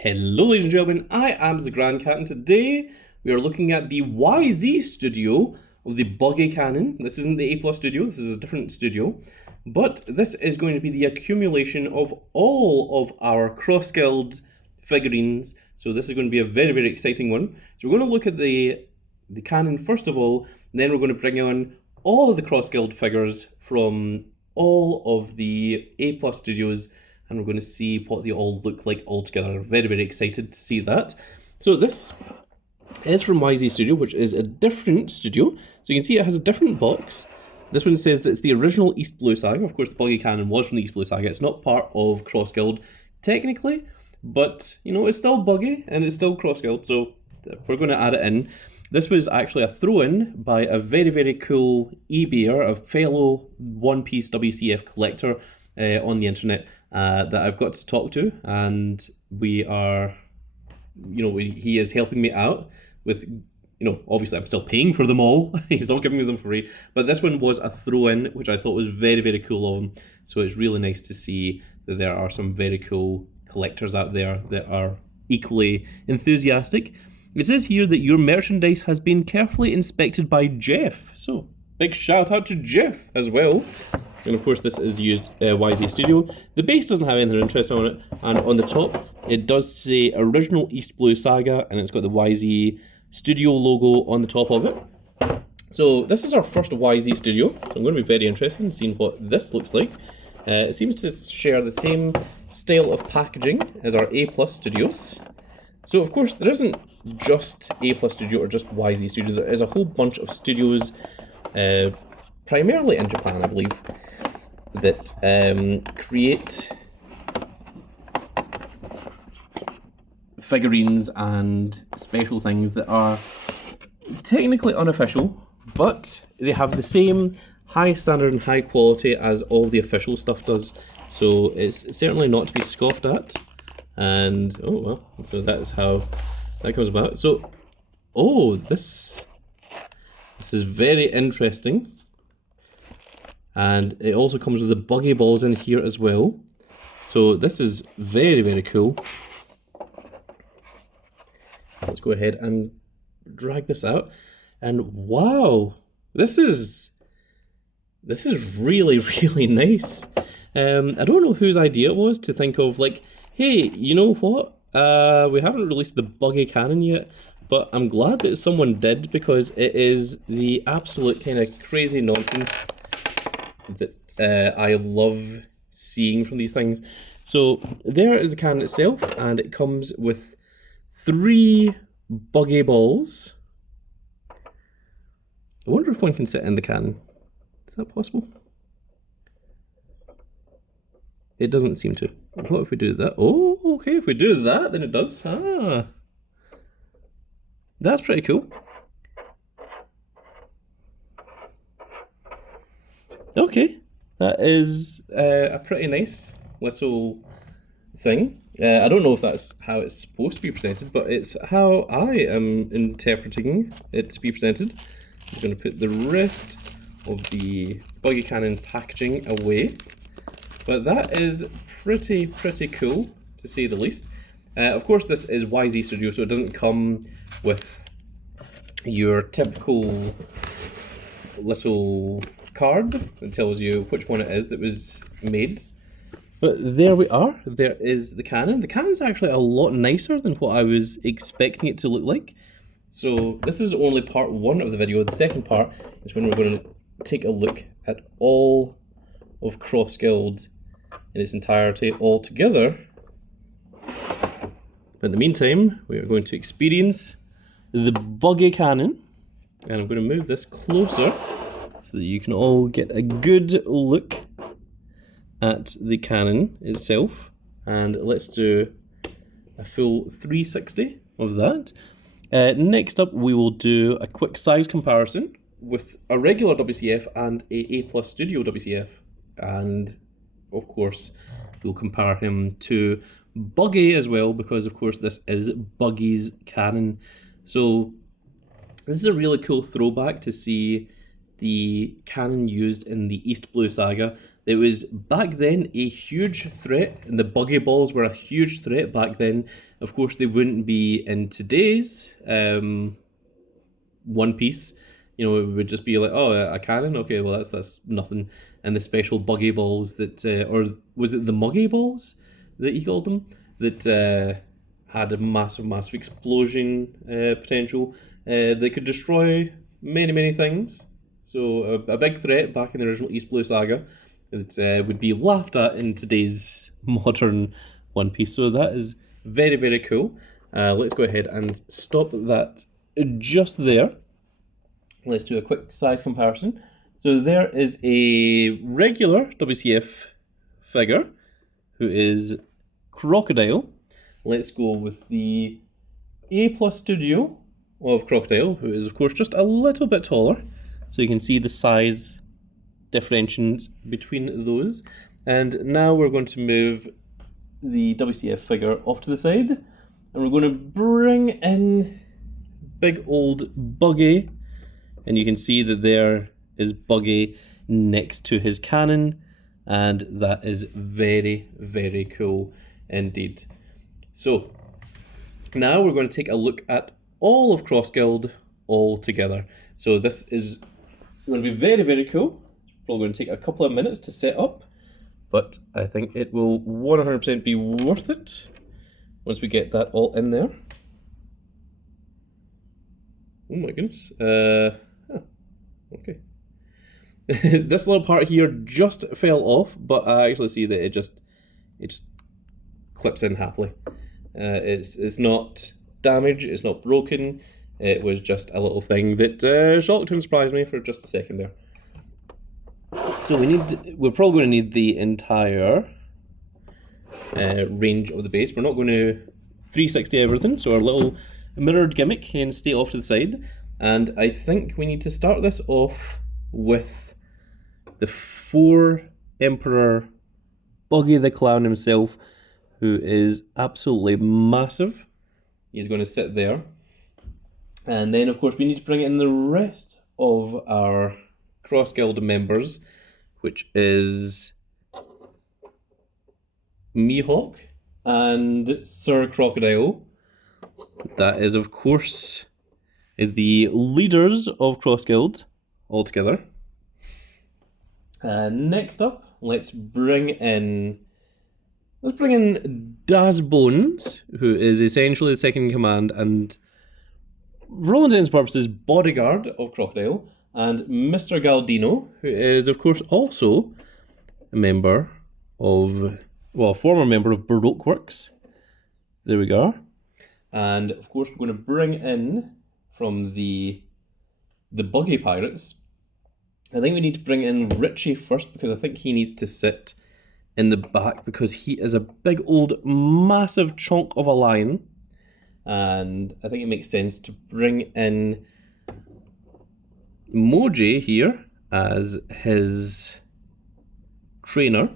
Hello ladies and gentlemen, I am the Grand Cat and today we are looking at the YZ studio of the Buggy Cannon. This isn't the A Plus studio, this is a different studio. But this is going to be the accumulation of all of our Cross-Guild figurines. So this is going to be a very, very exciting one. So we're going to look at the Cannon first of all, and then we're going to bring on all of the Cross-Guild figures from all of the A Plus studios, and we're going to see what they all look like all together. Very, very excited to see that. So this is from YZ Studio, which is a different studio. So you can see it has a different box. This one says that it's the original East Blue Saga. Of course, the Buggy Cannon was from the East Blue Saga. It's not part of Cross-Guild technically, but you know, it's still Buggy and it's still Cross-Guild, so we're going to add it in. This was actually a throw-in by a very, very cool eBayer, a fellow One Piece WCF collector on the internet that I've got to talk to, and we are, he is helping me out with, obviously I'm still paying for them all. He's not giving me them for free, but this one was a throw-in, which I thought was very, very cool of him. So it's really nice to see that there are some very cool collectors out there that are equally enthusiastic. It says here that your merchandise has been carefully inspected by Jeff. So big shout out to Jeff as well. And of course this is used YZ Studio. The base doesn't have anything interesting on it, and on the top it does say Original East Blue Saga, and it's got the YZ Studio logo on the top of it. So this is our first YZ Studio. So I'm going to be very interested in seeing what this looks like. It seems to share the same style of packaging as our A Plus Studios. So of course there isn't just A Plus Studio or just YZ Studio. There is a whole bunch of studios, primarily in Japan, I believe, that create figurines and special things that are technically unofficial, but they have the same high standard and high quality as all the official stuff does. So it's certainly not to be scoffed at. And oh well, so that is how that comes about. So this is very interesting. And it also comes with the buggy balls in here as well. So this is very, very cool. So let's go ahead and drag this out. And wow, this is really, really nice. I don't know whose idea it was to think of, like, hey, you know what? We haven't released the Buggy Cannon yet, but I'm glad that someone did, because it is the absolute kind of crazy nonsense that I love seeing from these things. So there is the cannon itself, and it comes with 3 buggy balls. I wonder if one can sit in the cannon. Is that possible? It doesn't seem to. What if we do that? Oh, okay, if we do that, then it does. Ah, that's pretty cool. Okay, that is a pretty nice little thing. I don't know if that's how it's supposed to be presented, but it's how I am interpreting it to be presented. I'm going to put the rest of the Buggy Cannon packaging away. But that is pretty cool, to say the least. Of course, this is YZ Studio, so it doesn't come with your typical little card that tells you which one it is that was made. But there we are. There is the cannon. The cannon's actually a lot nicer than what I was expecting it to look like. So this is only part 1 of the video. The second part is when we're going to take a look at all of Cross-Guild in its entirety all together. But in the meantime, we are going to experience the Buggy Cannon, and I'm going to move this closer so that you can all get a good look at the cannon itself. And let's do a full 360 of that. Next up, we will do a quick size comparison with a regular WCF and a Plus Studio WCF, and of course we'll compare him to Buggy as well, because of course this is Buggy's cannon. So this is a really cool throwback to see the cannon used in the East Blue Saga. It was back then a huge threat, and the buggy balls were a huge threat back then. Of course, they wouldn't be in today's One Piece. You know, it would just be like, oh, a cannon? Okay, well, that's nothing. And the special buggy balls that, or was it the muggy balls that he called them? That had a massive explosion potential. They could destroy many things. So a big threat back in the original East Blue Saga that would be laughed at in today's modern One Piece. So that is very cool. Let's go ahead and stop that just there. Let's do a quick size comparison. So there is a regular WCF figure who is Crocodile. Let's go with the A+ Studio of Crocodile, who is of course just a little bit taller. So you can see the size differentiations between those. And now we're going to move the WCF figure off to the side. And we're going to bring in big old Buggy. And you can see that there is Buggy next to his cannon. And that is very cool indeed. So now we're going to take a look at all of Cross Guild all together. So this is going to be very cool. Probably going to take a couple of minutes to set up, but I think it will 100% be worth it once we get that all in there. Oh my goodness. Okay. This little part here just fell off, but I actually see that it just clips in happily. It's not damaged, it's not broken. It was just a little thing that shocked and surprised me for just a second there. So we're probably going to need the entire range of the base. We're not going to 360 everything, so our little mirrored gimmick can stay off to the side. And I think we need to start this off with the 4 Emperor Buggy the Clown himself, who is absolutely massive. He's going to sit there. And then, of course, we need to bring in the rest of our Cross Guild members, which is Mihawk and Sir Crocodile. That is, of course, the leaders of Cross Guild altogether. Next up, let's bring in Daz Bones, who is essentially the second in command and, for all intents and purposes, bodyguard of Crocodile, and Mr. Galdino, who is, of course, also a member of, well, a former member of Baroque Works. So there we go. And, of course, we're going to bring in from the Buggy Pirates. I think we need to bring in Richie first, because I think he needs to sit in the back, because he is a big old massive chunk of a lion. And I think it makes sense to bring in Moji here as his trainer,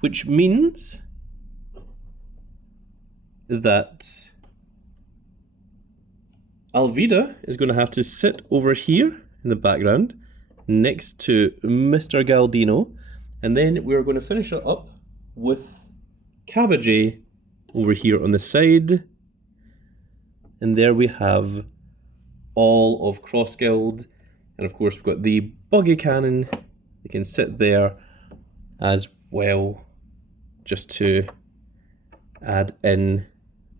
which means that Alvida is going to have to sit over here in the background next to Mr. Galdino, and then we're going to finish it up with Cabbage over here on the side. And there we have all of Cross Guild. And of course, we've got the Buggy Cannon. They can sit there as well, just to add in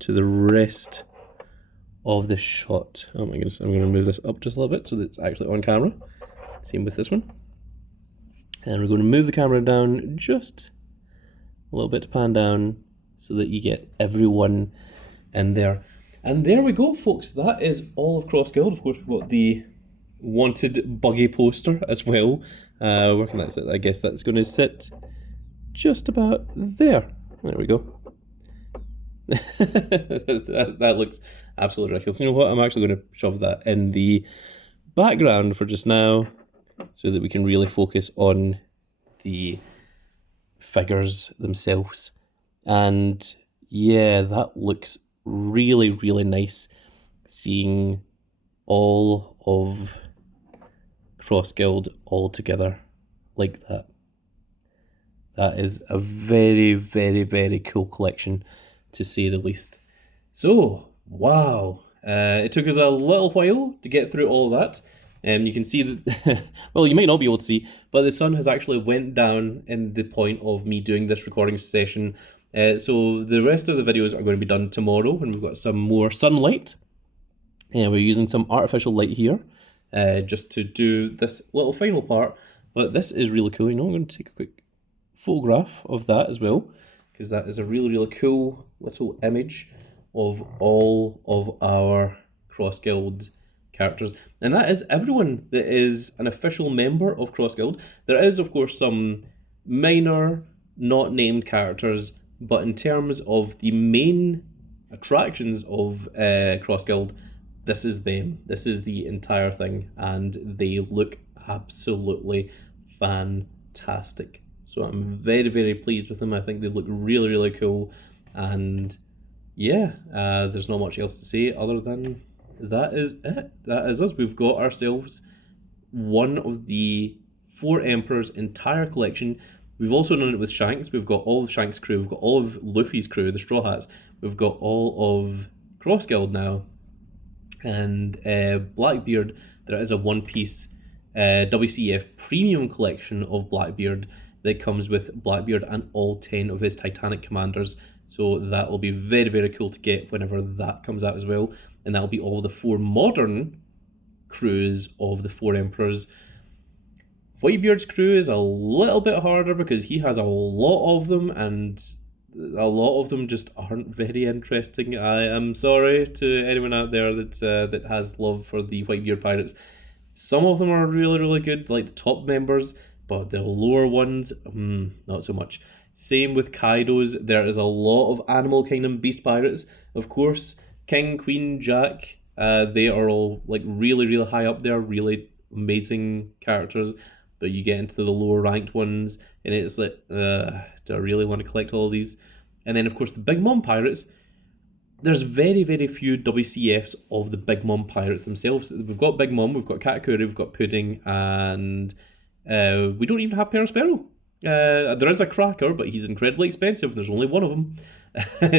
to the rest of the shot. Oh my goodness, I'm going to move this up just a little bit so that it's actually on camera. Same with this one. And we're going to move the camera down just a little bit to pan down so that you get everyone in there. And there we go, folks. That is all of Cross Guild. Of course, we've got the wanted Buggy poster as well. Where can that sit? I guess that's going to sit just about there. There we go. that looks absolutely ridiculous. You know what? I'm actually going to shove that in the background for just now, so that we can really focus on the figures themselves. And yeah, that looks really nice, seeing all of Cross Guild all together like that. That is a very, very, very cool collection, to say the least. So, wow. It took us a little while to get through all that. You can see that, well, you might not be able to see, but the sun has actually went down in the point of me doing this recording session. So the rest of the videos are going to be done tomorrow when we've got some more sunlight. We're using some artificial light here just to do this little final part. But this is really cool. You know, I'm going to take a quick photograph of that as well, because that is a really, really cool little image of all of our Cross Guild characters. And that is everyone that is an official member of Cross Guild. There is, of course, some minor, not named characters, but in terms of the main attractions of Cross Guild, this is them. This is the entire thing, and they look absolutely fantastic. So I'm very, very pleased with them. I think they look really, really cool. And yeah, there's not much else to say other than that is it. That is us. We've got ourselves one of the 4 Emperors' entire collection. We've also done it with Shanks. We've got all of Shanks' crew. We've got all of Luffy's crew, the Straw Hats. We've got all of Cross Guild now. And Blackbeard, there is a One Piece WCF premium collection of Blackbeard that comes with Blackbeard and all 10 of his Titanic commanders. So that will be very, very cool to get whenever that comes out as well. And that will be all the 4 modern crews of the 4 Emperors. Whitebeard's crew is a little bit harder because he has a lot of them, and a lot of them just aren't very interesting. I am sorry to anyone out there that has love for the Whitebeard pirates. Some of them are really, really good, like the top members, but the lower ones, not so much. Same with Kaido's. There is a lot of Animal Kingdom beast pirates. Of course, King, Queen, Jack, they are all like really, really high up there, really amazing characters. But you get into the lower ranked ones, and it's like, do I really want to collect all of these? And then, of course, the Big Mom pirates. There's very, very few WCFs of the Big Mom pirates themselves. We've got Big Mom, we've got Katakuri, we've got Pudding, and we don't even have Perospero. There is a Cracker, but he's incredibly expensive. There's only one of them.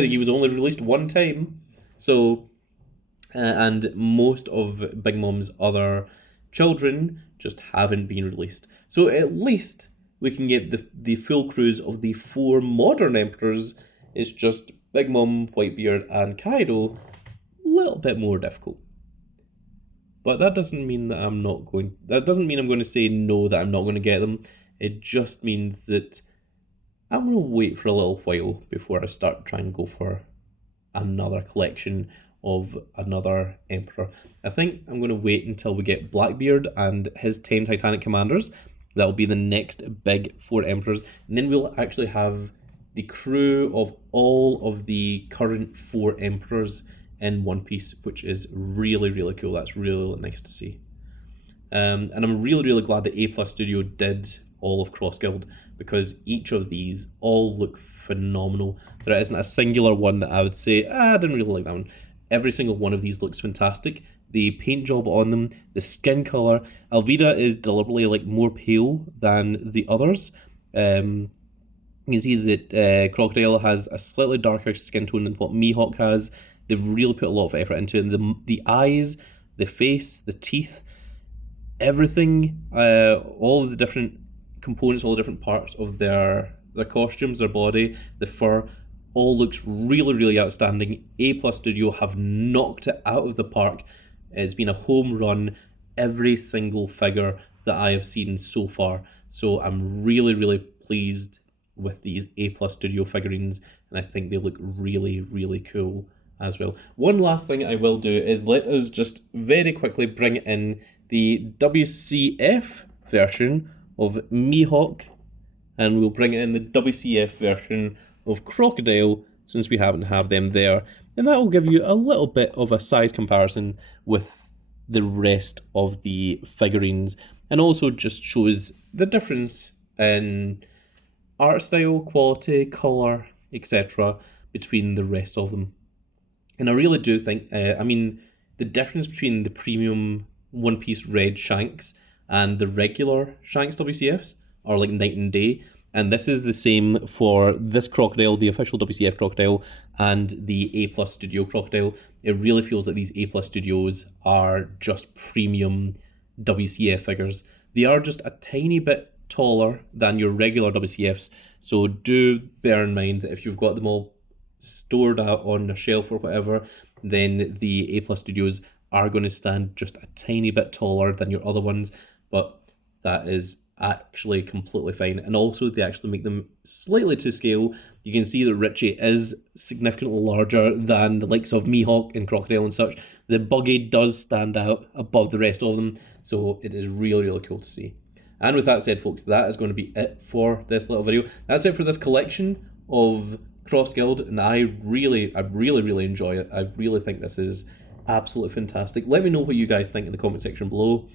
He was only released one time. So, and most of Big Mom's other children just haven't been released. So at least we can get the full crews of the 4 modern emperors. It's just Big Mom, Whitebeard, and Kaido. A little bit more difficult. But that doesn't mean that I'm going to say no, that I'm not going to get them. It just means that I'm going to wait for a little while before I start trying to go for another collection of another emperor. I think I'm going to wait until we get Blackbeard and his 10 Titanic commanders. That'll be the next big 4 emperors. And then we'll actually have the crew of all of the current 4 emperors in One Piece, which is really, really cool. That's really, really nice to see. And I'm really, really glad that A+ Studio did all of Cross Guild, because each of these all look phenomenal. There isn't a singular one that I would say, I didn't really like that one. Every single one of these looks fantastic. The paint job on them, the skin color. Alvida is deliberately like more pale than the others. You can see that Crocodile has a slightly darker skin tone than what Mihawk has. They've really put a lot of effort into it. The eyes, the face, the teeth, everything, all of the different components, all the different parts of their costumes, their body, the fur, all looks really, really outstanding. A+ Studio have knocked it out of the park. It's been a home run, every single figure that I have seen so far. So I'm really, really pleased with these A+ Studio figurines, and I think they look really, really cool as well. One last thing I will do is let us just very quickly bring in the WCF version of Mihawk, and we'll bring in the WCF version of Crocodile, since we happen to have them there, and that will give you a little bit of a size comparison with the rest of the figurines, and also just shows the difference in art style, quality, colour, etc. between the rest of them. And I really do think, the difference between the premium One Piece Red Shanks and the regular Shanks WCFs are like night and day. And this is the same for this crocodile, the official WCF crocodile, and the A Plus Studio crocodile. It really feels like these A Plus Studios are just premium WCF figures. They are just a tiny bit taller than your regular WCFs, so do bear in mind that if you've got them all stored out on a shelf or whatever, then the A Plus Studios are going to stand just a tiny bit taller than your other ones, but that is actually completely fine. And also they actually make them slightly to scale. You can see that Richie is significantly larger than the likes of Mihawk and Crocodile and such. The Buggy does stand out above the rest of them, so it is really, really cool to see. And with that said, folks, that is going to be it for this little video. That's it for this collection of Cross Guild, and I really enjoy it. I really think this is absolutely fantastic. Let me know what you guys think in the comment section below.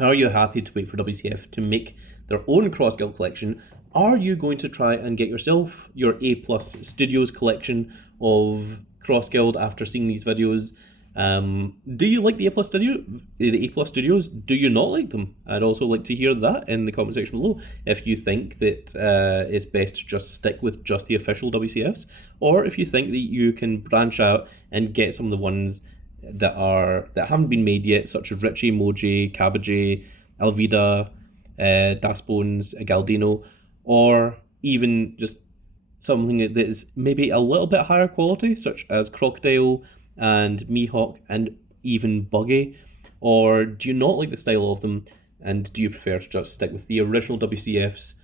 Are you happy to wait for WCF to make their own Cross Guild collection? Are you going to try and get yourself your A Plus Studios collection of Cross Guild after seeing these videos? Do you like the A Plus Studios? Do you not like them? I'd also like to hear that in the comment section below. If you think that it's best to just stick with just the official WCFs, or if you think that you can branch out and get some of the ones that haven't been made yet, such as Richie, Moji, Cabbage, Alvida, Dasbones, Galdino, or even just something that is maybe a little bit higher quality, such as Crocodile and Mihawk and even Buggy? Or do you not like the style of them, and do you prefer to just stick with the original WCFs?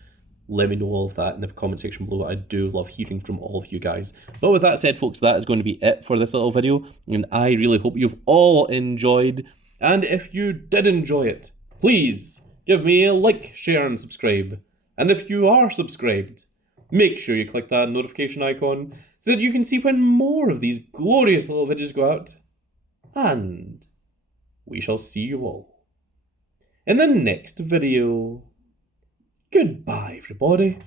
Let me know all of that in the comment section below. I do love hearing from all of you guys. But with that said, folks, that is going to be it for this little video, and I really hope you've all enjoyed. And if you did enjoy it, please give me a like, share, and subscribe. And if you are subscribed, make sure you click that notification icon so that you can see when more of these glorious little videos go out. And we shall see you all in the next video. Goodbye, everybody.